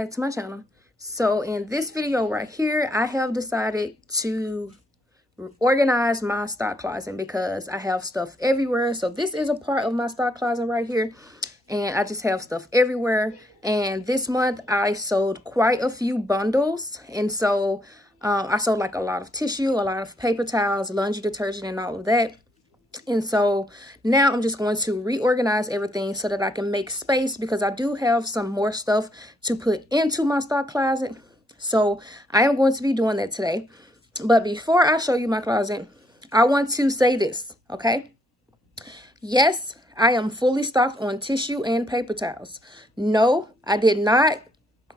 back to my channel. So in this video right here, I have decided to organize my stock closet because I have stuff everywhere. So this is a part of my stock closet right here, and I just have stuff everywhere. And this month I sold quite a few bundles, and so I sold like a lot of tissue, a lot of paper towels, laundry detergent, and all of that. And so now I'm just going to reorganize everything so that I can make space, because I do have some more stuff to put into my stock closet. So I am going to be doing that today. But before I show you my closet, I want to say this, okay? Yes, I am fully stocked on tissue and paper towels. No, I did not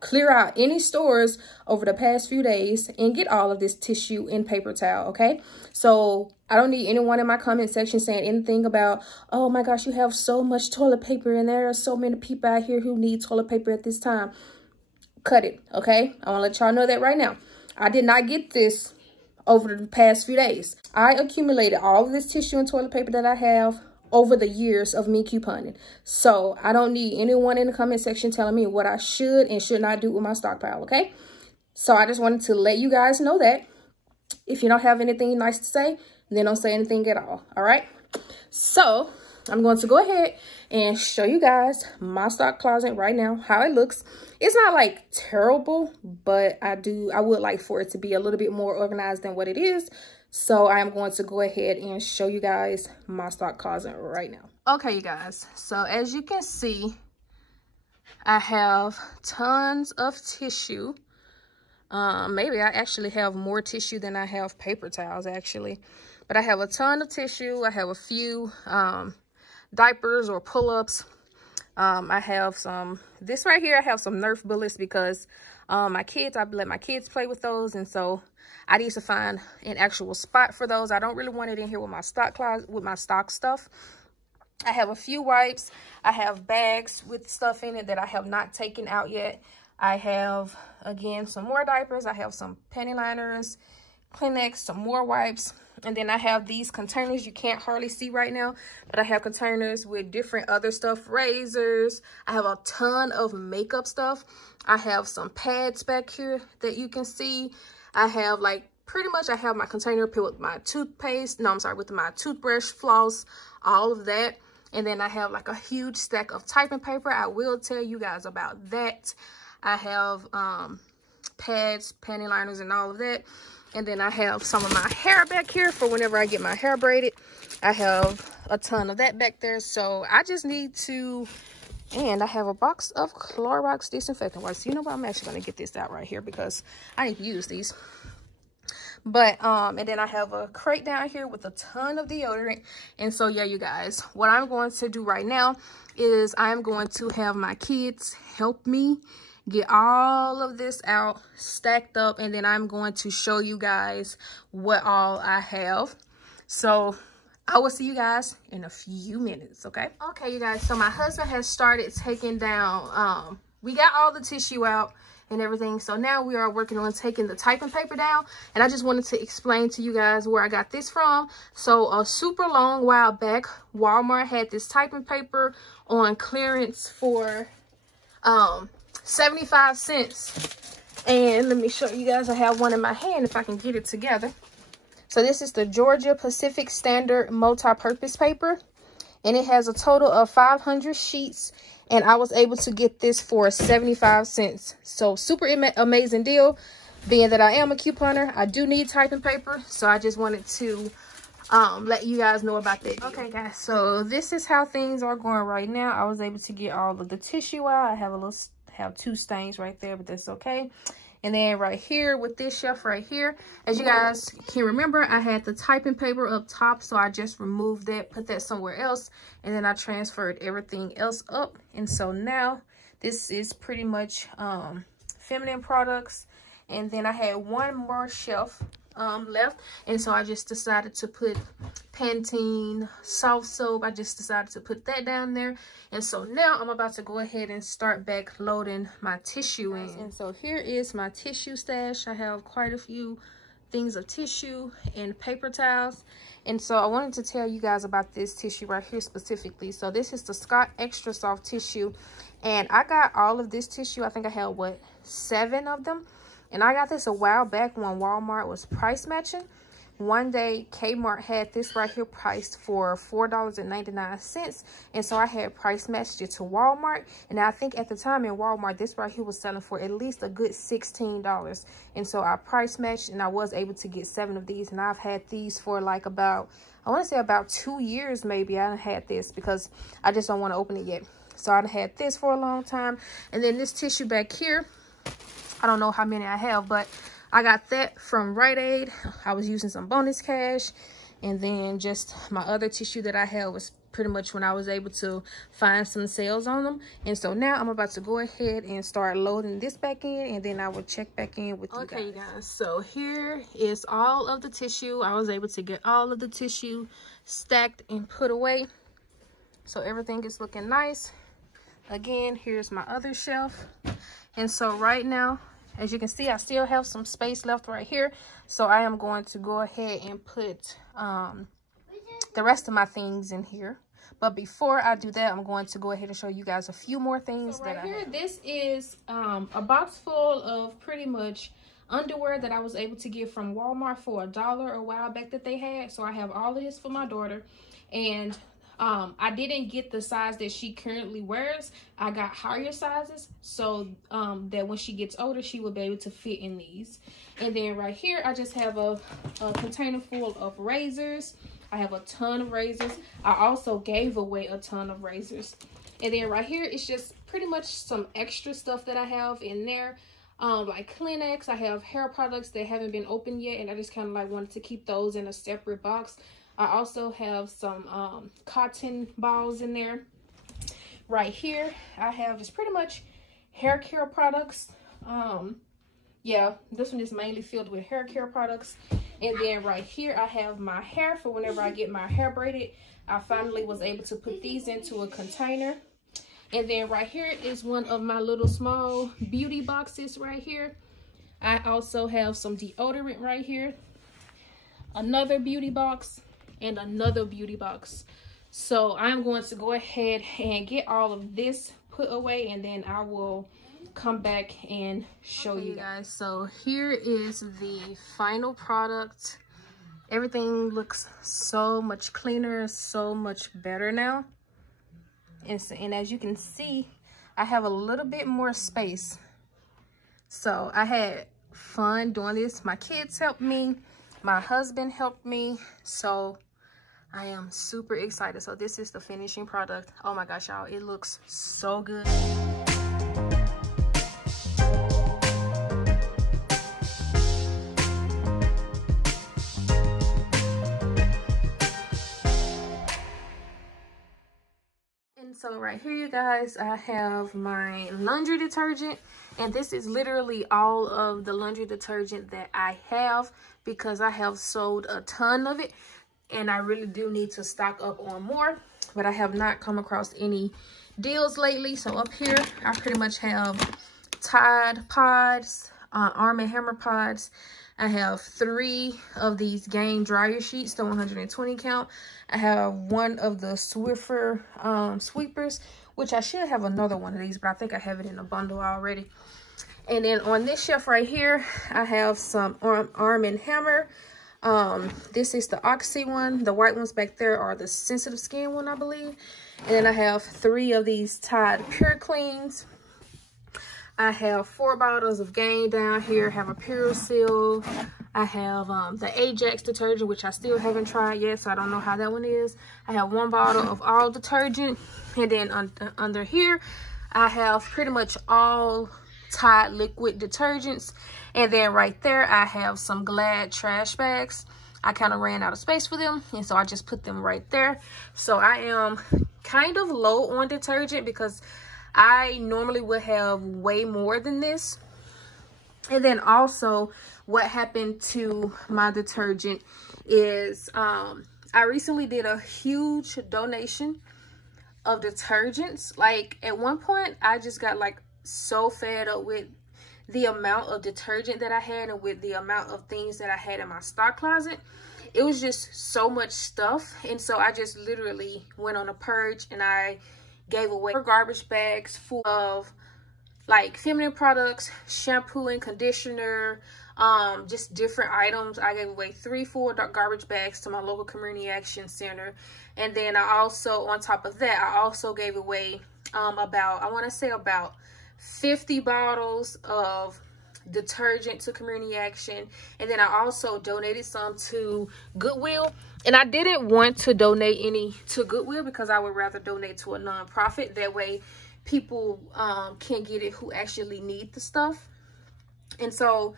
clear out any stores over the past few days and get all of this tissue and paper towel, okay? So I don't need anyone in my comment section saying anything about, oh my gosh, you have so much toilet paper and there are so many people out here who need toilet paper at this time. Cut it, okay? I want to let y'all know that right now. I did not get this over the past few days. I accumulated all of this tissue and toilet paper that I have over the years of me couponing. So I don't need anyone in the comment section telling me what I should and should not do with my stockpile, okay? So I just wanted to let you guys know that. If you don't have anything nice to say, then don't say anything at all right? So I'm going to go ahead and show you guys my stock closet right now, how it looks. It's not like terrible, but I would like for it to be a little bit more organized than what it is. So I'm going to go ahead and show you guys my stock closet right now. Okay, you guys. So as you can see, I have tons of tissue. Maybe I actually have more tissue than I have paper towels, actually. But I have a ton of tissue. I have a few diapers or pull-ups. I have this right here, I have some Nerf bullets because I let my kids play with those, and so I need to find an actual spot for those. I don't really want it in here with my stock closet, with my stock stuff. I have a few wipes. I have bags with stuff in it that I have not taken out yet. I have, again, some more diapers. I have some panty liners, Kleenex, some more wipes. And then I have these containers you can't hardly see right now, but I have containers with different other stuff, razors. I have a ton of makeup stuff. I have some pads back here that you can see. I have pretty much I have my container filled with my toothpaste. No, I'm sorry, with my toothbrush, floss, all of that. And then I have like a huge stack of typing paper. I will tell you guys about that. I have pads, panty liners, and all of that. And then I have some of my hair back here for whenever I get my hair braided. I have a ton of that back there. So I just need to, and I have a box of Clorox disinfectant wipes. You know what? I'm actually going to get this out right here because I need to use these. But, and then I have a crate down here with a ton of deodorant. And so, yeah, you guys, what I'm going to do right now is I'm going to have my kids help me get all of this out, stacked up, and then I'm going to show you guys what all I have. So I will see you guys in a few minutes, okay? Okay, you guys, so my husband has started taking down, we got all the tissue out and everything. So now we are working on taking the typing paper down. And I just wanted to explain to you guys where I got this from. So a super long while back, Walmart had this typing paper on clearance for 75 cents. And let me show you guys, I have one in my hand if I can get it together. So this is the Georgia Pacific Standard multi-purpose paper, and it has a total of 500 sheets, and I was able to get this for 75 cents. So super amazing deal. Being that I am a couponer, I do need typing paper, so I just wanted to let you guys know about that deal. Okay guys, so this is how things are going right now. I was able to get all of the tissue out. I have two stains right there, but that's okay. And then right here with this shelf right here, as you guys can remember, I had the typing paper up top, so I just removed that, put that somewhere else, and then I transferred everything else up. And so now this is pretty much feminine products. And then I had one more shelf left, and so I just decided to put Pantene soft soap. I just decided to put that down there. And so now I'm about to go ahead and start back loading my tissue in. And so here is my tissue stash. I have quite a few things of tissue and paper towels. And so I wanted to tell you guys about this tissue right here specifically. So this is the Scott Extra Soft Tissue, and I got all of this tissue. I think I had, what, 7 of them. And I got this a while back when Walmart was price matching. One day Kmart had this right here priced for $4.99, and so I had price matched it to Walmart. And I think at the time in Walmart, this right here was selling for at least a good $16, and so I price matched and I was able to get 7 of these. And I've had these for like about, I want to say about 2 years maybe. I had this because I just don't want to open it yet. So I had this for a long time. And then this tissue back here, I don't know how many I have, but I got that from Rite Aid. I was using some bonus cash. And then just my other tissue that I had was pretty much when I was able to find some sales on them. And so now I'm about to go ahead and start loading this back in, and then I will check back in with you guys. Okay, you guys, so here is all of the tissue. I was able to get all of the tissue stacked and put away. So everything is looking nice. Again, here's my other shelf. And so right now, as you can see, I still have some space left right here. So I am going to go ahead and put the rest of my things in here. But before I do that, I'm going to go ahead and show you guys a few more things. So right here, this is a box full of pretty much underwear that I was able to get from Walmart for $1 a while back that they had. So I have all of this for my daughter. And I didn't get the size that she currently wears. I got higher sizes so that when she gets older, she will be able to fit in these. And then right here, I just have a container full of razors. I have a ton of razors. I also gave away a ton of razors. And then right here, it's just pretty much some extra stuff that I have in there. Like Kleenex. I have hair products that haven't been opened yet, and I just kind of like wanted to keep those in a separate box. I also have some cotton balls in there. Right here, I have just pretty much hair care products. Yeah, this one is mainly filled with hair care products. And then right here, I have my hair for whenever I get my hair braided. I finally was able to put these into a container. And then right here is one of my little small beauty boxes right here. I also have some deodorant right here. Another beauty box. And another beauty box. So I'm going to go ahead and get all of this put away, and then I will come back and show you guys. So here is the final product. Everything looks so much cleaner, so much better now. And as you can see, I have a little bit more space. So I had fun doing this. My kids helped me. My husband helped me. So I am super excited. So this is the finishing product. Oh my gosh, y'all, it looks so good. And so right here, you guys, I have my laundry detergent, and this is literally all of the laundry detergent that I have because I have sold a ton of it. And I really do need to stock up on more, but I have not come across any deals lately. So up here, I pretty much have Tide pods, Arm & Hammer pods. I have 3 of these Game dryer sheets, the 120 count. I have 1 of the Swiffer sweepers, which I should have another one of these, but I think I have it in a bundle already. And then on this shelf right here, I have some Arm & Hammer. This is the Oxy one. The white ones back there are the sensitive skin one, I believe. And then I have 3 of these Tide Pure Cleans. I have 4 bottles of Gain down here. I have a Pure Seal. I have the Ajax detergent, which I still haven't tried yet, so I don't know how that one is. I have 1 bottle of all detergent. And then under here, I have pretty much all Tide liquid detergents. And then right there, I have some Glad trash bags. I kind of ran out of space for them, and so I just put them right there. So I am kind of low on detergent because I normally would have way more than this. And then also what happened to my detergent is I recently did a huge donation of detergents. Like at one point, I just got like so fed up with the amount of detergent that I had and with the amount of things that I had in my stock closet. It was just so much stuff, and so I just literally went on a purge and I gave away garbage bags full of like feminine products, shampoo and conditioner, just different items. I gave away 3 full garbage bags to my local community action center. And then I also, on top of that, I also gave away about 50 bottles of detergent to community action. And then I also donated some to Goodwill. And I didn't want to donate any to Goodwill because I would rather donate to a nonprofit. That way people can get it who actually need the stuff. And so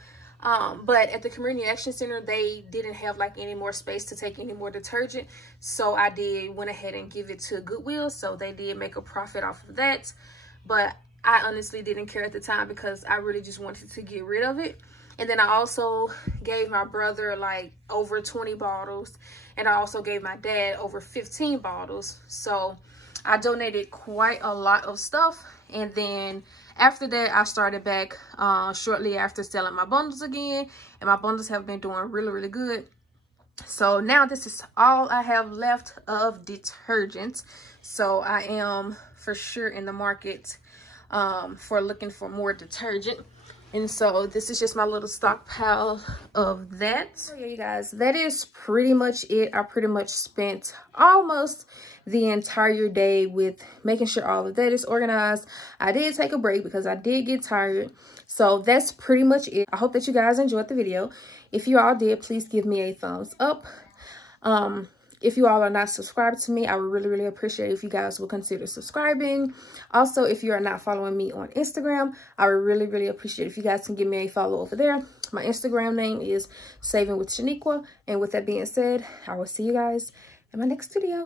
but at the community action center, they didn't have like any more space to take any more detergent, so I went ahead and give it to Goodwill. So they did make a profit off of that, but I honestly didn't care at the time because I really just wanted to get rid of it. And then I also gave my brother like over 20 bottles, and I also gave my dad over 15 bottles. So I donated quite a lot of stuff. And then after that, I started back shortly after selling my bundles again, and my bundles have been doing really, really good. So now this is all I have left of detergents. So I am for sure in the market for looking for more detergent. And so this is just my little stockpile of that. So yeah, you guys, that is pretty much it. I pretty much spent almost the entire day with making sure all of that is organized. I did take a break because I did get tired. So that's pretty much it. I hope that you guys enjoyed the video. If you all did, please give me a thumbs up. If you all are not subscribed to me, I would really, really appreciate it if you guys will consider subscribing. Also, if you are not following me on Instagram, I would really, really appreciate it if you guys can give me a follow over there. My Instagram name is Saving with Shaniqua. And with that being said, I will see you guys in my next video.